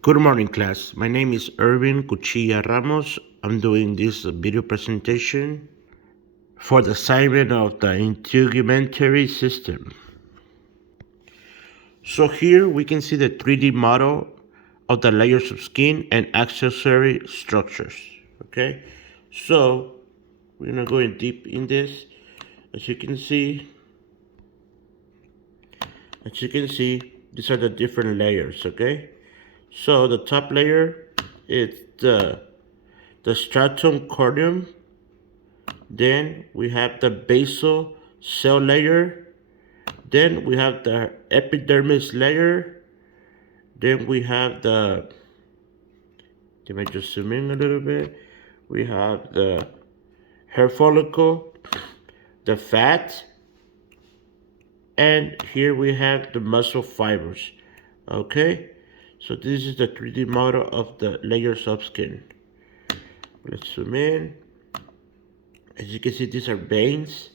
Good morning, class. My name is Erwin Cuchilla Ramos. I'm doing this video presentation for the assignment of the Integumentary system. So here we can see the 3D model of the layers of skin and accessory structures. Okay, so we're gonna go in deep in this. As you can see, these are the different layers. Okay, so the top layer is the stratum corneum. Then we have the basal cell layer. Then we have the epidermis layer. Then we have let me just zoom in a little bit. We have the hair follicle, the fat, and here we have the muscle fibers. Okay, so this is the 3D model of the layers of skin. Let's zoom in. As you can see, these are veins.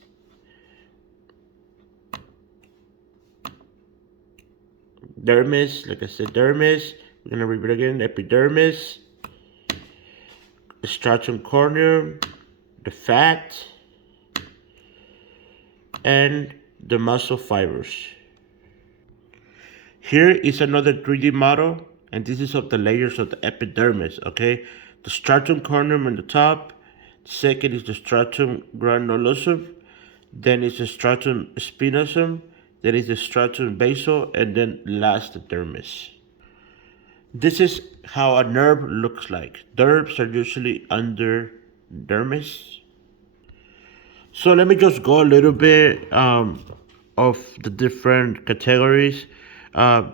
Dermis, like I said, dermis. We're gonna repeat again. Epidermis, the stratum corneum, the fat, and the muscle fibers. Here is another 3D model, and this is of the layers of the epidermis. Okay, the stratum corneum on the top. Second is the stratum granulosum. Then is the stratum spinosum. Then is the stratum basal, and then last the dermis. This is how a nerve looks like. Nerves are usually under dermis. So let me just go a little bit of the different categories. Uh,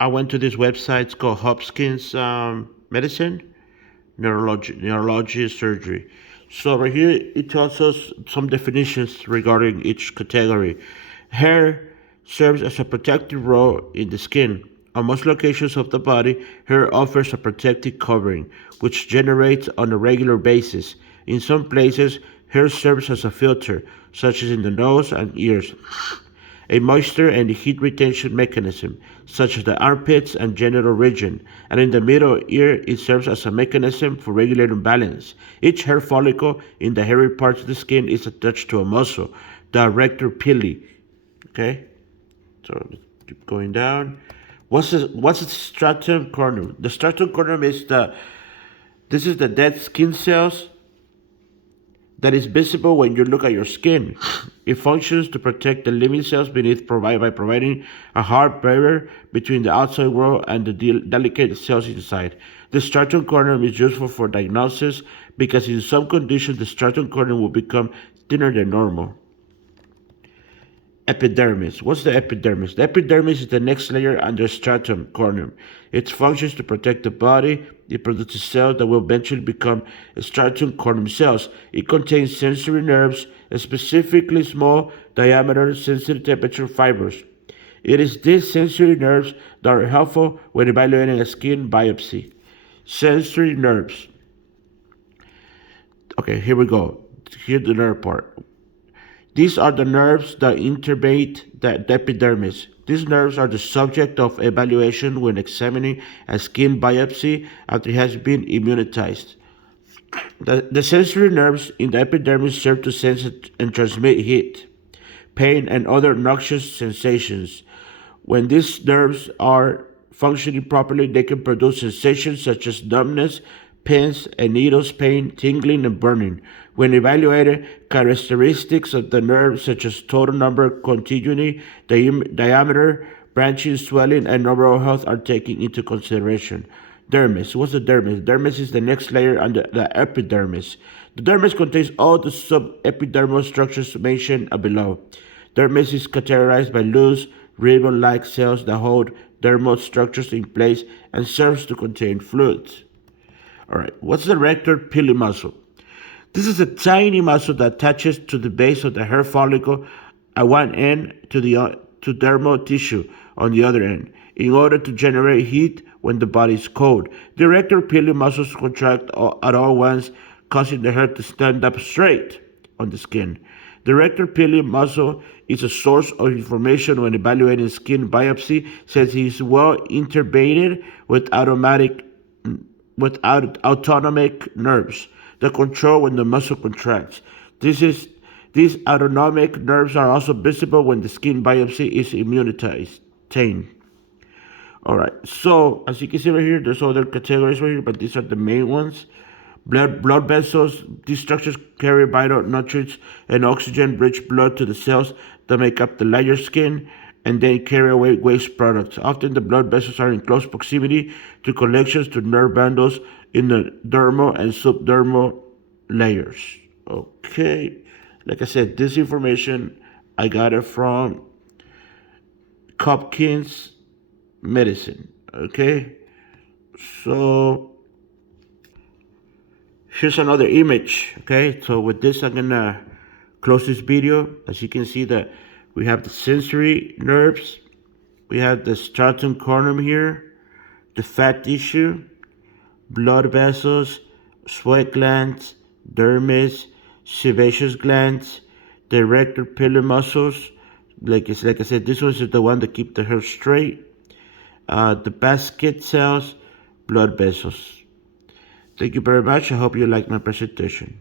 I went to this website. It's called Hopkins Medicine, Neurology Surgery. So right here it tells us some definitions regarding each category. Hair serves as a protective role in the skin. On most locations of the body, hair offers a protective covering, which generates on a regular basis. In some places, hair serves as a filter, such as in the nose and ears, a moisture and heat retention mechanism, such as the armpits and genital region, and in the middle ear it serves as a mechanism for regulating balance. Each hair follicle in the hairy parts of the skin is attached to a muscle, the erector pili. Okay, so keep going down. What's the stratum corneum? The stratum corneum is the dead skin cells that is visible when you look at your skin. It functions to protect the living cells beneath by providing a hard barrier between the outside world and the delicate cells inside. The stratum corneum is useful for diagnosis because in some conditions the stratum corneum will become thinner than normal. Epidermis. What's the epidermis? The epidermis is the next layer under stratum corneum. Its functions to protect the body. It produces cells that will eventually become stratum corneum cells. It contains sensory nerves, specifically small diameter sensitive temperature fibers. It is these sensory nerves that are helpful when evaluating a skin biopsy. Sensory nerves. Okay, here we go. Here's the nerve part. These are the nerves that innervate the epidermis. These nerves are the subject of evaluation when examining a skin biopsy after it has been immunized. The sensory nerves in the epidermis serve to sense and transmit heat, pain, and other noxious sensations. When these nerves are functioning properly, they can produce sensations such as numbness, pins and needles, pain, tingling, and burning. When evaluated, characteristics of the nerve such as total number, continuity, diameter, branching, swelling, and overall health are taken into consideration. Dermis. What's the dermis? Dermis is the next layer under the epidermis. The dermis contains all the subepidermal structures mentioned below. Dermis is characterized by loose, ribbon-like cells that hold dermal structures in place and serves to contain fluids. Alright, what's the erector pili muscle? This is a tiny muscle that attaches to the base of the hair follicle at one end to dermal tissue on the other end in order to generate heat when the body is cold. The erector pili muscles contract at all once, causing the hair to stand up straight on the skin. The rectal pili muscle is a source of information when evaluating skin biopsy, since it is well innervated with autonomic nerves that control when the muscle contracts. This is these autonomic nerves are also visible when the skin biopsy is immunized. All right. So as you can see right here, there's other categories right here, but these are the main ones. Blood vessels. These structures carry vital nutrients and oxygen rich blood to the cells that make up the layer skin, and then carry away waste products. Often the blood vessels are in close proximity to connections to nerve bundles in the dermal and subdermal layers. Okay. Like I said, this information I got it from Hopkins Medicine. Okay. So here's another image. Okay, so with this I'm gonna close this video. As you can see that we have the sensory nerves, we have the stratum corneum here, the fat tissue, blood vessels, sweat glands, dermis, sebaceous glands, the rectal pillar muscles. Like I said, this one is the one that keep the hair straight. The basket cells, blood vessels. Thank you very much. I hope you like my presentation.